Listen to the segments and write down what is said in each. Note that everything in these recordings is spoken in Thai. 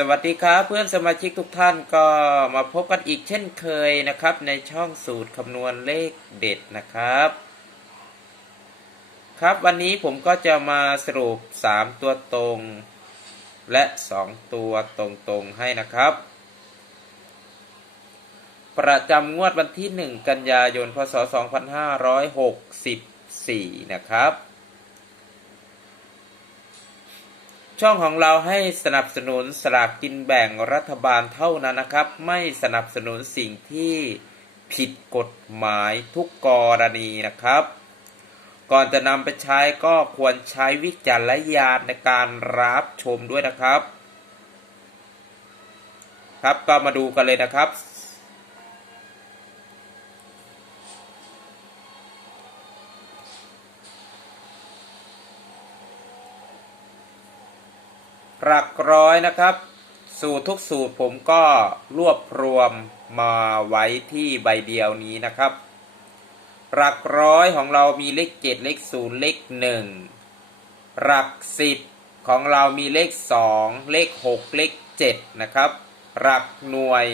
สวัสดีครับเพื่อนสมาชิกทุกท่านก็มาพบกันอีกเช่นเคยนะครับ ในช่องสูตรคำนวณเลขเด็ดนะครับ ครับวันนี้ผมก็จะมาสรุป 3 ตัวตรง และ 2 ตัวตรงๆให้นะครับ ประจำงวดวันที่ 1 กันยายน พศ 2564 นะครับ ช่องของเราให้สนับสนุนสลากกินแบ่งรัฐบาลเท่านั้นนะครับ ไม่สนับสนุนสิ่งที่ผิดกฎหมายทุกกรณีนะครับ ก่อนจะนำไปใช้ก็ควรใช้วิจารณญาณในการรับชมด้วยนะครับ ครับก็มาดูกันเลยนะครับ หลักร้อยนะครับ สูตรทุกสูตรผมก็รวบรวมมาไว้ที่ใบเดียวนี้นะครับ หลักร้อยของเรามีเลขเจ็ดเลขศูนย์เลขหนึ่งหลักสิบของเรามีเลขสองเลขหกเลขเจ็ดนะครับ หลักหน่วย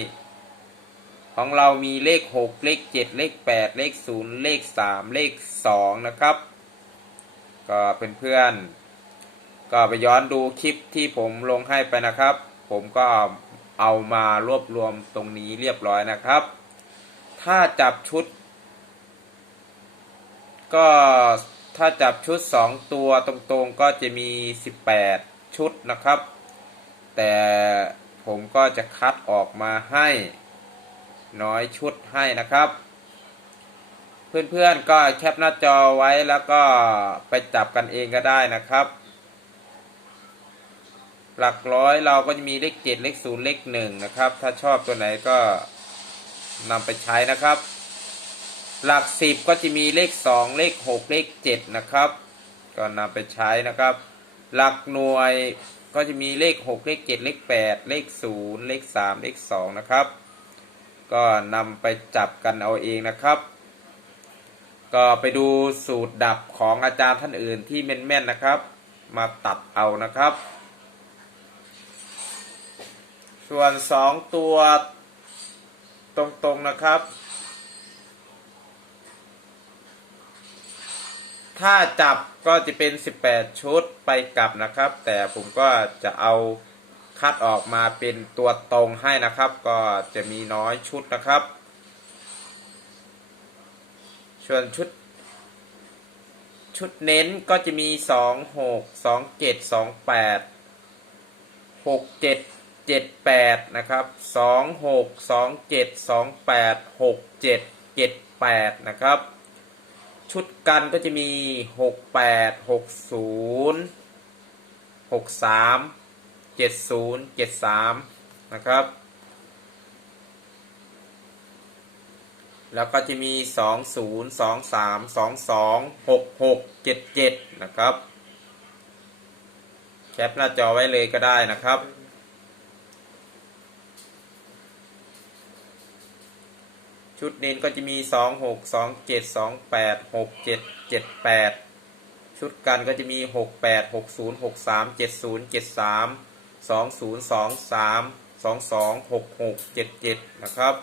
ของเรามีเลขหกเลขเจ็ดเลขแปดเลขศูนย์เลขสามเลขสองนะครับ ก็เป็นเพื่อนๆ ก็ไปย้อนดูคลิปที่ผมลงให้ไปนะครับ ผมก็เอามารวบรวมตรงนี้เรียบร้อยนะครับ ถ้าจับชุด ก็ถ้าจับชุด 2 ตัวตรงๆก็จะมี 18 ชุดนะครับ แต่ผมก็จะคัดออกมาให้น้อยชุดให้นะครับ เพื่อนๆก็แคปหน้าจอไว้แล้วก็ไปจับกันเองก็ได้นะครับ หลักร้อยเราก็จะมีเลขเจ็ดเลขศูนย์เลขหนึ่งนะครับ ถ้าชอบตัวไหนก็นำไปใช้นะครับ หลักสิบก็จะมีเลขสองเลขหกเลขเจ็ดนะครับ ก็นำไปใช้นะครับ หลักหน่วยก็จะมีเลขหกเลขเจ็ดเลขแปดเลขศูนย์เลขสามเลขสองนะครับ ก็นำไปจับกันเอาเองนะครับ ก็ไปดูสูตรดับของอาจารย์ท่านอื่นที่แม่นๆนะครับ มาตัดเอานะครับ ส่วนสองตัวตรงๆนะครับ ถ้าจับก็จะเป็น 18 ชุดไปกลับนะครับ แต่ผมก็จะเอาคัดออกมาเป็นตัวตรงให้นะครับ ก็จะมีน้อยชุดนะครับส่วนชุด ชุดเน้นก็จะมี 2 6 2 7 2 8 6 7 7 8นะครับ2 6 2 7 2 8 6 7 7 8นะครับ ชุดกันก็จะมี6 8 6 0 6 3 7 0 7 3นะครับ แล้วก็จะมี2 0 2 3 2 2 6 6 7 7นะครับ แคปหน้าจอไว้เลยก็ได้นะครับ ชุดเน้นก็จะมี 2 6 2 7 2 8 6 7 7 8 ชุดกันก็จะมี 6 8 6 0 6 3 7 0 7 3 2 0 2 3 2 2 6 6 7 7 นะครับ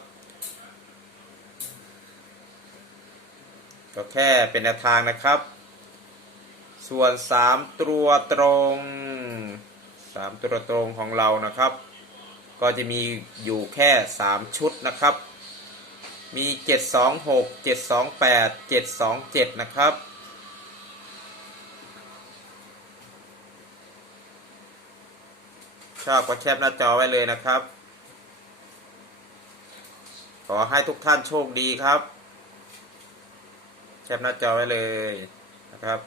ก็แค่เป็นแนวทางนะครับ ส่วน 3 ตัวตรง 3 ตัวตรงของเรานะครับ ก็จะมีอยู่แค่ 3 ชุดนะครับ มี 726 728 727 นะครับ ชอบก็แคปหน้าจอไว้เลยนะครับ ขอให้ทุกท่านโชคดีครับ แคปหน้าจอไว้เลยนะครับ